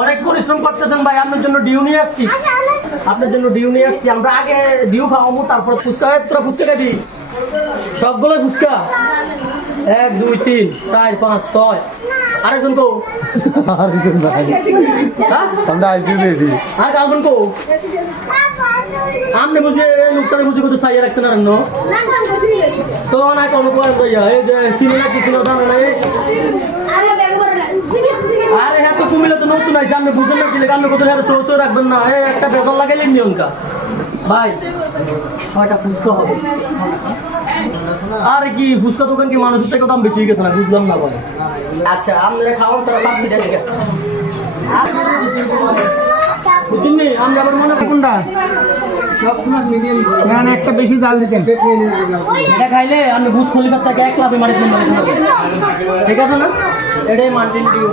অনেক পরিশ্রম করতেছেন ভাই, আপনার জন্য ডিউ নিয়ে আসছি। আমরা আগে ডিউ খাওয়াবো, তারপর ফুচকা। তোরা ফুচকা খাবি? সবগুলো ফুচকা 1 2 3 4 5 6। আরেকজন কো? আমনে বুঝে লোকটারে বুঝে কত সাইয়া রাখতে না তো না কোনো এই যে সিনেমা কিছু না নাই। আরে হ্যাঁ, তো কুমিল্লা তো নতুন আছে, আপনি বুঝেন না দিলে আপনি কত চৌ রাখবেন না। একটা বেজাল লাগাইলেন নিয়নকা ভাই। 6টা ফুচকা হবে। আর কি ফুচকা দোকান কি মানুষের থেকে দাম বেশি হয়ে গেছে না? বুঝলাম না ভাই। আচ্ছা আপনারা খাওয়ান ছাড়া সব মিটাই দেখে বুঝলি। আমরা আবার মনে কোনটা একটা বেশি জাল দিতেন, এটা খাইলে আপনি বুঝ খলিফার থেকে 1 লাফে মারি দেন। ঠিক আছে না? এটাই মার্জিন ডিউ।